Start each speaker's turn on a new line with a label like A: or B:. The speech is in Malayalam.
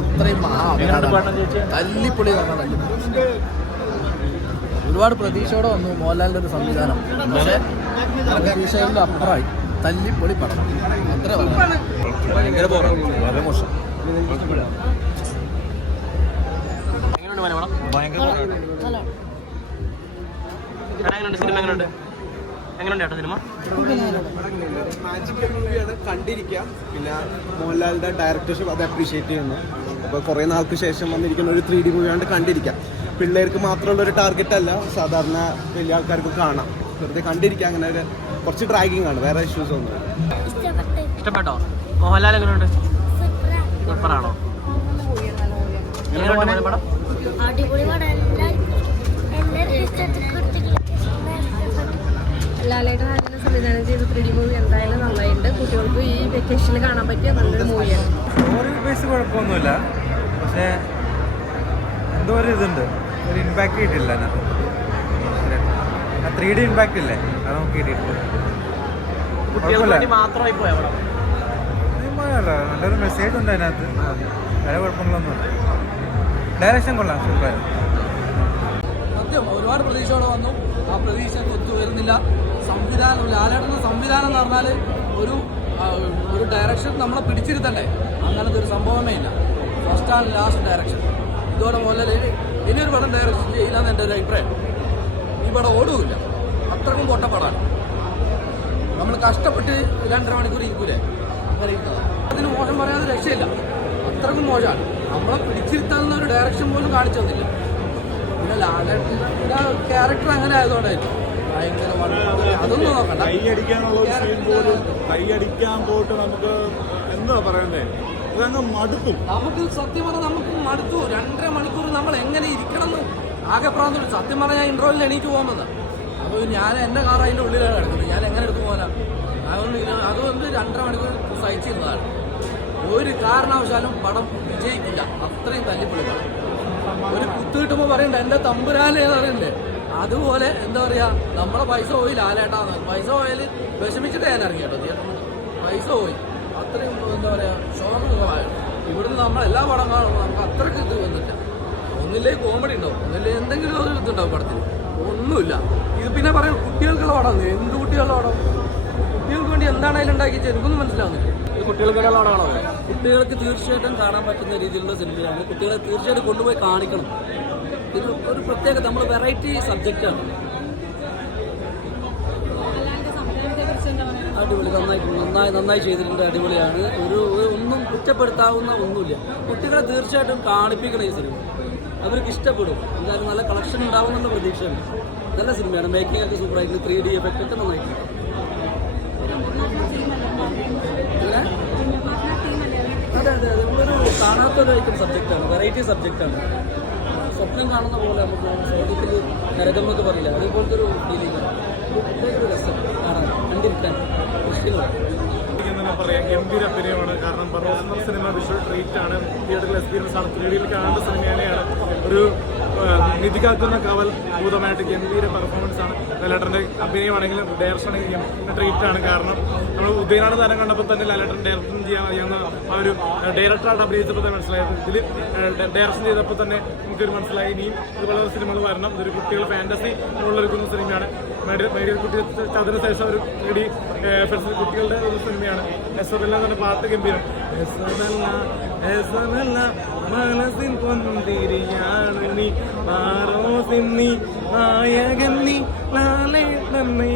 A: അത്രയും തല്ലിപ്പൊളി തന്നെ തല്ലിപ്പൊളി. ഒരുപാട് പ്രതീക്ഷയോടെ വന്നു മോഹൻലാലിന്റെ ഒരു സംവിധാനം. പക്ഷേ പ്രതീക്ഷകളുടെ അപ്പുറമായി. തല്ലിപ്പൊളി പടം. അത്ര ഭയങ്കര ബോറാണ് വളരെ മോശം.
B: എങ്ങനെയുണ്ട് ചേട്ടാ സിനിമ എങ്ങനെയുണ്ട്? എങ്ങനെയുണ്ട് സിനിമ
C: മാജിക് മൂവിയാണ് കണ്ടിരിക്കാം. പിന്നെ മോഹൻലാലിന്റെ ഡയറക്ടർഷിപ്പ് അത് അപ്രീഷിയേറ്റ് ചെയ്യുന്നു. അപ്പോൾ കുറേ നാൾക്ക് ശേഷം വന്നിരിക്കുന്ന ഒരു ത്രീ ഡി മൂവി മൂവിയാണ് കണ്ടിരിക്കാം. പിള്ളേർക്ക് മാത്രമുള്ള ഒരു ടാർഗറ്റ് അല്ല സാധാരണ വലിയ ആൾക്കാർക്ക് കാണാം. വെറുതെ കണ്ടിരിക്കാം അങ്ങനെ ഒരു കുറച്ച് ഡ്രാഗിങ് ആണ് വേറെ ഇഷ്യൂസ് ഒന്നും
D: ഇഷ്ടപ്പെട്ട്.
B: ഇഷ്ടപ്പെട്ടോ? മോഹൻലാൽ എങ്ങനെയുണ്ട്
D: സൂപ്പറാ
B: സൂപ്പറാണോ? എങ്ങനെയുണ്ട് പടം?
D: അടിപൊളി പടം.
E: ലാലേട്ടൻ സംവിധാനം ചെയ്ത ത്രീ ഡി മൂവി എന്തായാലും നന്നായിട്ടുണ്ട്. കുട്ടികൾക്ക് ഈ വെക്കേഷനിൽ കാണാൻ പറ്റിയ നല്ലൊരു മൂവിയാണ്
F: സ്റ്റോറി ബേസ് കുഴപ്പമൊന്നുമില്ല. പക്ഷേ എന്തോ ഒരു ഇതുണ്ട്. ഒരു ഇമ്പാക്ട് കിട്ടിയില്ല അതിനകത്ത്. ത്രീ ഡി ഇമ്പാക്ട് ഇല്ലേ? അത് നമുക്ക് കിട്ടിയിട്ടുണ്ട് നല്ലൊരു മെസ്സേജ് ഉണ്ട് അതിനകത്ത്. വേറെ കുഴപ്പങ്ങളൊന്നുമില്ല ഡയറക്ഷൻ കൊള്ളാം സൂപ്പർ
A: സത്യം ഒരുപാട് പ്രതീക്ഷയോടെ വന്നു. ആ പ്രതീക്ഷ ഒത്തു വരുന്നില്ല സംവിധാനം ലാലേട്ടന്റെ സംവിധാനം എന്ന് പറഞ്ഞാൽ ഒരു ഒരു ഡയറക്ഷൻ നമ്മളെ പിടിച്ചിരുത്തണ്ടേ? അങ്ങനത്തെ ഒരു സംഭവമേ ഇല്ല. ഫസ്റ്റ് ആൻഡ് ലാസ്റ്റ് ഡയറക്ഷൻ ഇതോടെ മുതലേ ഇനിയൊരു പടം ഡയറക്ഷൻ ചെയ്യില്ല എന്ന് എന്റെ ഒരു അഭിപ്രായം. ഈ പടം ഓടുകയില്ല. അത്രക്കും പൊട്ട പടമാണ് നമ്മൾ കഷ്ടപ്പെട്ട് രണ്ടര മണിക്കൂർ ഇരിക്കൂലേ? അങ്ങനെ അതിന് മോശം പറയാതെ രക്ഷയില്ല. അത്രക്കും മോശമാണ്. നമ്മളെ പിടിച്ചിരുത്താവുന്ന ഒരു ഡയറക്ഷൻ പോലും കാണിച്ചു തന്നില്ല. പിന്നെ ലാലേട്ടന്റെ ക്യാരക്ടർ അങ്ങനെ വണ്ണ- അതൊന്നും നോക്കണ്ട.
G: കൈ കൈയടിക്കാൻ പോയിട്ട് നമുക്ക് എന്താ പറയുന്നേ? അതങ്ങ് മടുത്തു.
A: നമുക്ക് സത്യം പറഞ്ഞാൽ നമുക്ക് മടുത്തു. രണ്ടര മണിക്കൂർ നമ്മൾ എങ്ങനെ ഇരിക്കണം എന്ന് ആകെ പ്രാന്തം സത്യം പറഞ്ഞാൽ ഇൻട്രോയിൽ എണീറ്റ് പോകുന്നത്. അപ്പോൾ ഞാൻ എന്റെ കാർ അതിന്റെ ഉള്ളിലാണ് കിടക്കുന്നത്. ഞാൻ എങ്ങനെ എടുത്തു പോകാനാണ് അതുകൊണ്ട് അതുകൊണ്ട് രണ്ടര മണിക്കൂർ സഹിച്ചിരുന്നതാണ്. ഒരു കാരണവശാലും പടം വിജയിക്കില്ല. അത്രയും തല്ലിപ്പൊളി ഒരു കുത്തു കിട്ടുമ്പോൾ പറയണ്ട എന്റെ തമ്പുരാനെ പറയണ്ടേ? അതുപോലെ എന്താ പറയാ നമ്മളെ പൈസ പോയി ലാലേട്ടാന്ന് പൈസ പോയാൽ വിഷമിച്ചിട്ട് ഞാൻ ഇറങ്ങി കേട്ടോ പൈസ പോയി. അത്രയും എന്താ പറയുക ശോകമായ ഇവിടുന്ന് നമ്മൾ എല്ലാ പടം കാണുമ്പോൾ നമുക്ക് അത്രയ്ക്ക് ഇത് വന്നിട്ട് ഒന്നില്ലേ കോമഡി ഉണ്ടാവും ഒന്നില്ലേ എന്തെങ്കിലും ഒരു ഇതുണ്ടാവും പടത്തിൽ ഒന്നുമില്ല. ഇത് പിന്നെ പറയാം കുട്ടികൾക്കുള്ള പടം എന്ത് കുട്ടികളുടെ പടം? കുട്ടികൾക്ക് വേണ്ടി എന്താണ് ഉണ്ടാക്കി ഉണ്ടാക്കിയത് എനിക്കൊന്നും മനസ്സിലാവുന്നില്ല.
B: ഇത് കുട്ടികൾക്കുള്ള പടമാണോ?
A: കുട്ടികൾക്ക് തീർച്ചയായിട്ടും കാണാൻ പറ്റുന്ന രീതിയിലുള്ള സിനിമയാണ്. കുട്ടികളെ തീർച്ചയായിട്ടും കൊണ്ടുപോയി കാണിക്കണം. ഇത് ഒരു പ്രത്യേക നമ്മൾ വെറൈറ്റി സബ്ജക്റ്റാണ് അടിപൊളി. നന്നായി നന്നായി നന്നായി ചെയ്തിട്ടുണ്ട്. അടിപൊളിയാണ്. ഒരു ഒന്നും കുറ്റപ്പെടുത്താവുന്ന ഒന്നുമില്ല. കുട്ടികളെ തീർച്ചയായിട്ടും കാണിപ്പിക്കണം ഈ സിനിമ. അവർക്ക് ഇഷ്ടപ്പെടും. എന്തായാലും നല്ല കളക്ഷൻ ഉണ്ടാവുമെന്നുള്ള പ്രതീക്ഷയുണ്ട്. നല്ല സിനിമയാണ്. മേക്കിംഗ് ഒക്കെ സൂപ്പറായിട്ട് ത്രീ ഡി എഫക്റ്റ് ഒക്കെ നന്നായിട്ടുണ്ട് അതെ അതെ അതെ. നമ്മളൊരു കാണാത്തൊരു ഐറ്റം സബ്ജക്റ്റാണ് വെറൈറ്റി സബ്ജക്റ്റാണ് സ്വപ്നം കാണുന്ന പോലെ നമുക്ക് സ്വർഗത്തിൽ നരകം എന്നൊക്കെ പറയില്ല. അതേപോലത്തെ ഒരു ഫീലിംഗ് ഒരു രസം. കാണാൻ കണ്ടിരിക്കാൻ.
G: ഗംഭീര സിനിമ വിഷ്വൽ ട്രീറ്റ് ആണ്. തിയേറ്ററിൽ എക്സ്പീരിയൻസ് ആണ്. ത്രീ ഡിയിൽ കാണേണ്ട സിനിമയാണ് ഒരു നിധി കാക്കുന്ന കവൽ ഭൂതമായിട്ട് ഗംഭീര പെർഫോമൻസ് ആണ്. ലലേട്ടന്റെ അഭിനയമാണെങ്കിലും ഡയറക്ഷൻ ആണെങ്കിലും ട്രീറ്റ് ആണ്. കാരണം നമ്മൾ ഉദയനാട് താരം കണ്ടപ്പോൾ തന്നെ ലലേട്ടൻ ഡയറക്ഷൻ ചെയ്യാൻ അറിയാവുന്ന ആ ഒരു ഡയറക്ടറായിട്ട് അഭിനയിച്ചപ്പോൾ തന്നെ മനസ്സിലായത്. ഇതിൽ ഡയറക്ഷൻ ചെയ്തപ്പോൾ തന്നെ നമുക്കൊരു മനസ്സിലായി. ഇനിയും ഇതുപോലെ സിനിമകൾ വരണം. ഇതൊരു കുട്ടികൾ ഫാന്റസി ഉള്ളൊരുക്കുന്ന സിനിമയാണ്. മേഡിയ- മേഡിയ കുട്ടി ചതുരശേഷം ശേഷം ഒരു ഇടി കുട്ടികളുടെ ഒരു സിനിമയാണ്. എസ് എല്ലാം തന്നെ പാട്ട് ഗംഭീരം. രസമല്ല രസമല്ല മനസ്സിൽ പൊന്തിരിയാണ് നീ പാറോ സിന്നി നായകൻ നീ ലാലേട്ടൻ നീ